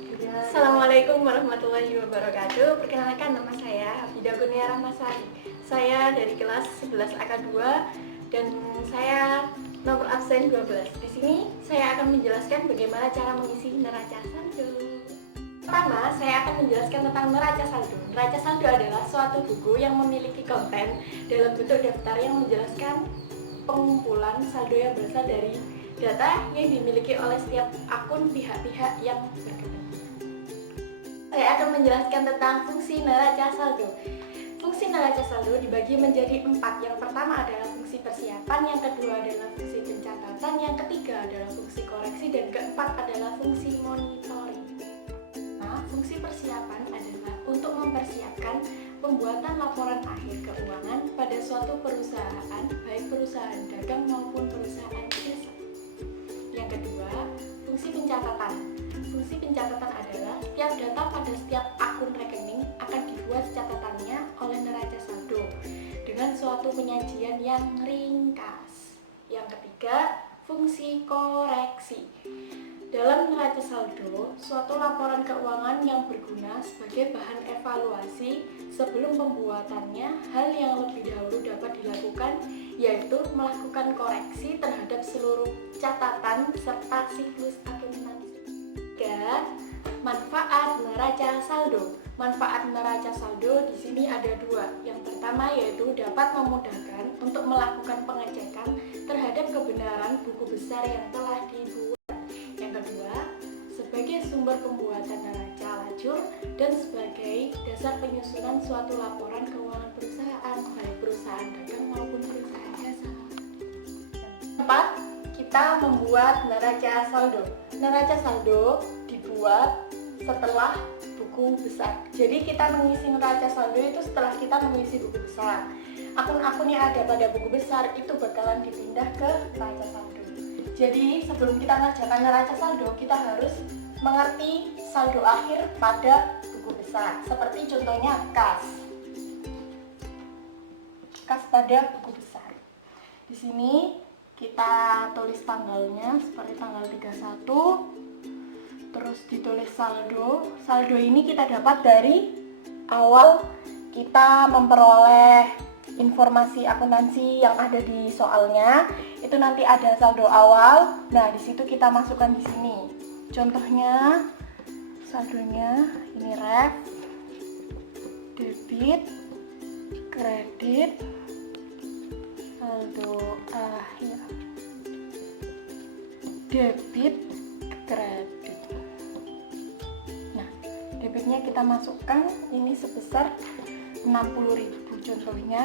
Assalamualaikum warahmatullahi wabarakatuh. Perkenalkan, nama saya Hafidah Kurnia Rahmasari. Saya dari kelas 11 AK2 dan saya nomor absen 12. Di sini saya akan menjelaskan bagaimana cara mengisi neraca saldo. Pertama, saya akan menjelaskan tentang neraca saldo. Neraca saldo adalah suatu buku yang memiliki konten dalam bentuk daftar yang menjelaskan pengumpulan saldo yang berasal dari data yang dimiliki oleh setiap akun pihak-pihak yang berkepentingan. Saya akan menjelaskan tentang fungsi neraca saldo. Fungsi neraca saldo dibagi menjadi 4. Yang pertama adalah fungsi persiapan, yang kedua adalah fungsi pencatatan, yang ketiga adalah fungsi koreksi, dan keempat adalah fungsi monitoring. Nah, fungsi persiapan adalah untuk mempersiapkan pembuatan laporan akhir keuangan pada suatu perusahaan, baik perusahaan dagang maupun perusahaan jasa. Yang kedua, fungsi pencatatan. Fungsi pencatatan adalah setiap data pada setiap akun rekening akan dibuat catatannya oleh neraca saldo dengan suatu penyajian yang ringkas. Yang ketiga, fungsi koreksi. Dalam neraca saldo, suatu laporan keuangan yang berguna sebagai bahan evaluasi sebelum pembuatannya, hal yang lebih dahulu dapat dilakukan yaitu melakukan koreksi terhadap seluruh catatan serta siklus akuntansi. Manfaat neraca saldo. Manfaat neraca saldo di sini ada 2. Yang pertama yaitu dapat memudahkan untuk melakukan pengecekan terhadap kebenaran buku besar yang telah dibuat. Yang kedua, sebagai sumber pembuatan neraca lajur dan sebagai dasar penyusunan suatu laporan keuangan perusahaan, baik perusahaan dagang maupun perusahaan jasa. Keempat, kita membuat neraca saldo. Neraca saldo dibuat setelah buku besar. Jadi kita mengisi neraca saldo itu setelah kita mengisi buku besar. Akun-akun yang ada pada buku besar itu bakalan dipindah ke neraca saldo. Jadi sebelum kita mengerjakan neraca saldo, kita harus mengerti saldo akhir pada buku besar. Seperti contohnya kas. Kas pada buku besar. Di sini kita tulis tanggalnya seperti tanggal 31, terus ditulis saldo. Saldo ini kita dapat dari awal kita memperoleh informasi akuntansi yang ada di soalnya. Itu nanti ada saldo awal. Nah, di situ kita masukkan di sini. Contohnya saldonya ini ref, debit, kredit, saldo akhir, debit, kredit. Nah, debitnya kita masukkan ini sebesar 60.000 contohnya.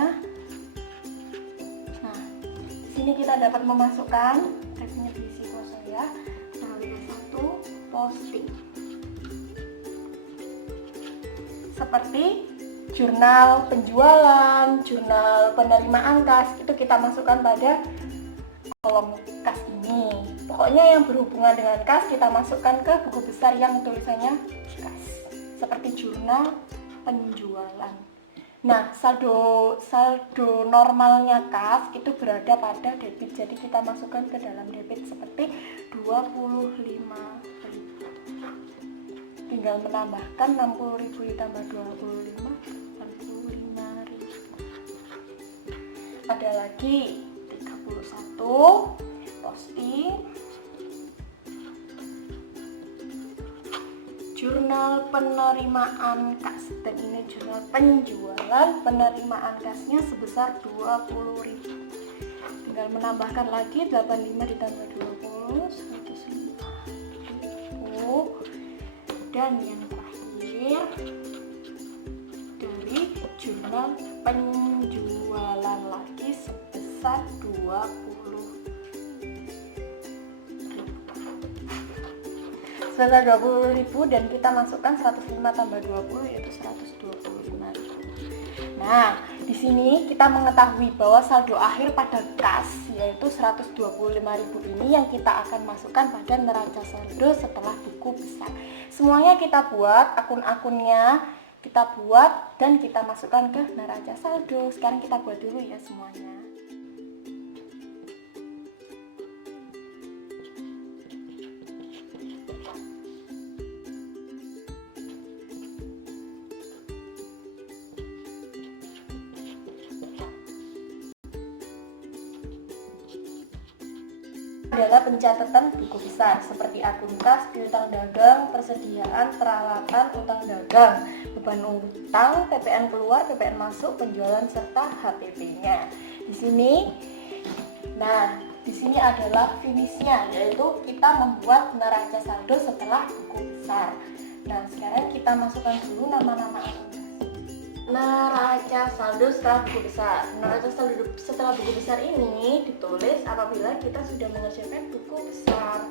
Nah, di sini kita dapat memasukkan debitnya diisi kosong ya. Tanggal 1 posting. Seperti jurnal penjualan, jurnal penerimaan kas, itu kita masukkan pada kolom kas ini. Pokoknya yang berhubungan dengan kas kita masukkan ke buku besar yang tulisannya kas. Seperti jurnal penjualan. Nah, saldo normalnya kas itu berada pada debit. Jadi kita masukkan ke dalam debit seperti 25.000. Tinggal menambahkan 60.000 ditambah 25, 45.000. Ada lagi 31 posting, jurnal penerimaan kas, dan ini jurnal penjualan. Penerimaan kasnya sebesar 20.000. Tinggal menambahkan lagi 85 ditambah 20, 150. Dan yang terakhir dari jurnal penjualan lagi sebesar 20.000 dan kita masukkan 105 tambah 20 yaitu 125.000. Nah, di sini kita mengetahui bahwa saldo akhir pada kas yaitu 125.000 ini yang kita akan masukkan pada neraca saldo setelah buku besar. Semuanya kita buat, akun-akunnya kita buat dan kita masukkan ke neraca saldo. Sekarang kita buat dulu ya semuanya. adalah pencatatan buku besar seperti akun kas, piutang dagang, persediaan, peralatan, utang dagang, beban utang, PPN keluar, PPN masuk, penjualan serta HPP-nya. Di sini adalah finishnya, yaitu kita membuat neraca saldo setelah buku besar. Nah, sekarang kita masukkan dulu nama-nama akun. Neraca saldo setelah buku besar. Neraca saldo setelah buku besar ini ditulis apabila kita sudah mengerjakan buku besar.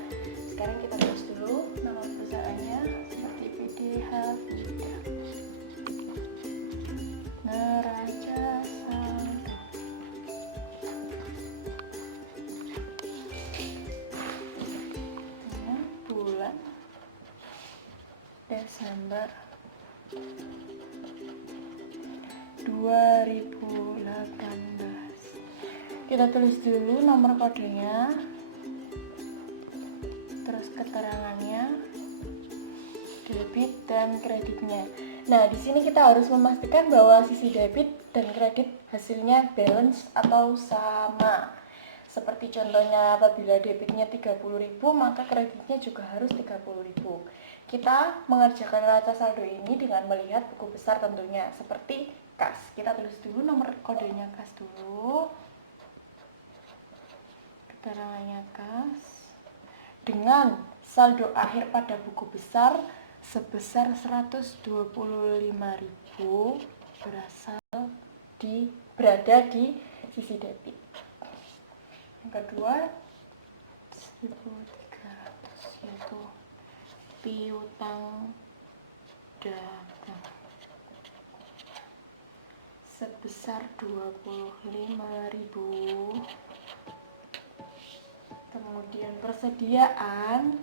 Sekarang kita tulis dulu nama perusahaannya seperti PDH Vida. Neraca saldo. Bulan Desember 2018. Kita tulis dulu nomor kodenya, terus keterangannya, debit dan kreditnya. Nah, di sini kita harus memastikan bahwa sisi debit dan kredit hasilnya balance atau sama. Seperti contohnya apabila debitnya 30.000, maka kreditnya juga harus 30.000. Kita mengerjakan neraca saldo ini dengan melihat buku besar tentunya, seperti kas. Kita tulis dulu nomor kodenya kas dulu, keterangannya kas, dengan saldo akhir pada buku besar sebesar 125.000 berada di sisi debit. Yang kedua 1.300 yaitu piutang dagang sebesar 25.000. Kemudian persediaan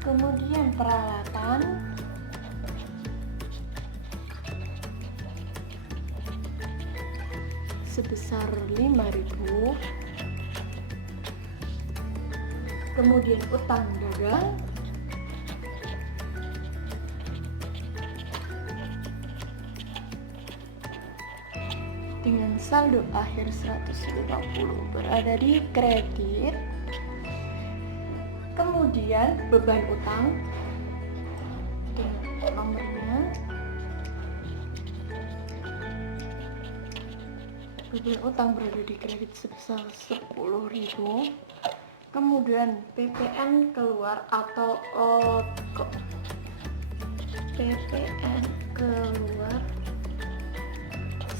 kemudian peralatan sebesar 5.000, kemudian utang dagang dengan saldo akhir 150 berada di kredit. Kemudian beban utang dengan nomornya, beban utang berada di kredit sebesar 10.000. Kemudian PPN keluar atau OTKO, PPN keluar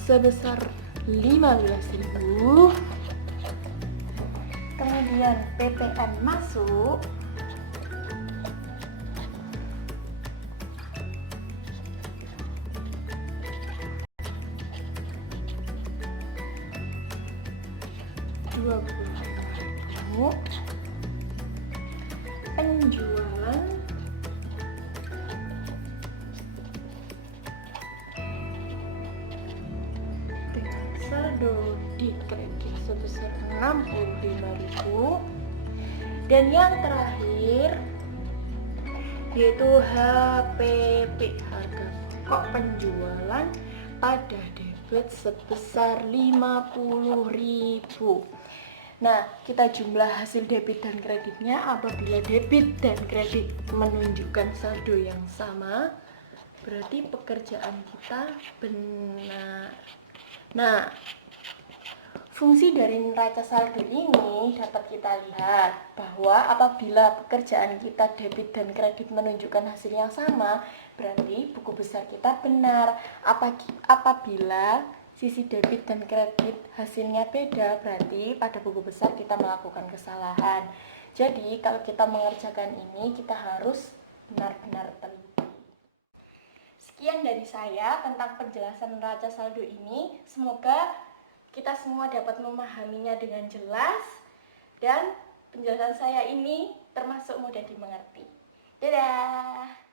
sebesar 15.000. Kemudian PPN masuk Rp25.000. Penjualan dengan saldo di kredit sebesar 65.000. Dan yang terakhir yaitu HPP, harga pokok penjualan pada debit sebesar 50.000. Nah, kita jumlah hasil debit dan kreditnya. Apabila debit dan kredit menunjukkan saldo yang sama, berarti pekerjaan kita benar. Nah, fungsi dari neraca saldo ini dapat kita lihat bahwa apabila pekerjaan kita debit dan kredit menunjukkan hasil yang sama, berarti buku besar kita benar. Apabila sisi debit dan kredit hasilnya beda, berarti pada buku besar kita melakukan kesalahan. Jadi kalau kita mengerjakan ini, kita harus benar-benar teliti. Sekian dari saya tentang penjelasan neraca saldo ini. Semoga kita semua dapat memahaminya dengan jelas, dan penjelasan saya ini termasuk mudah dimengerti. Dadah!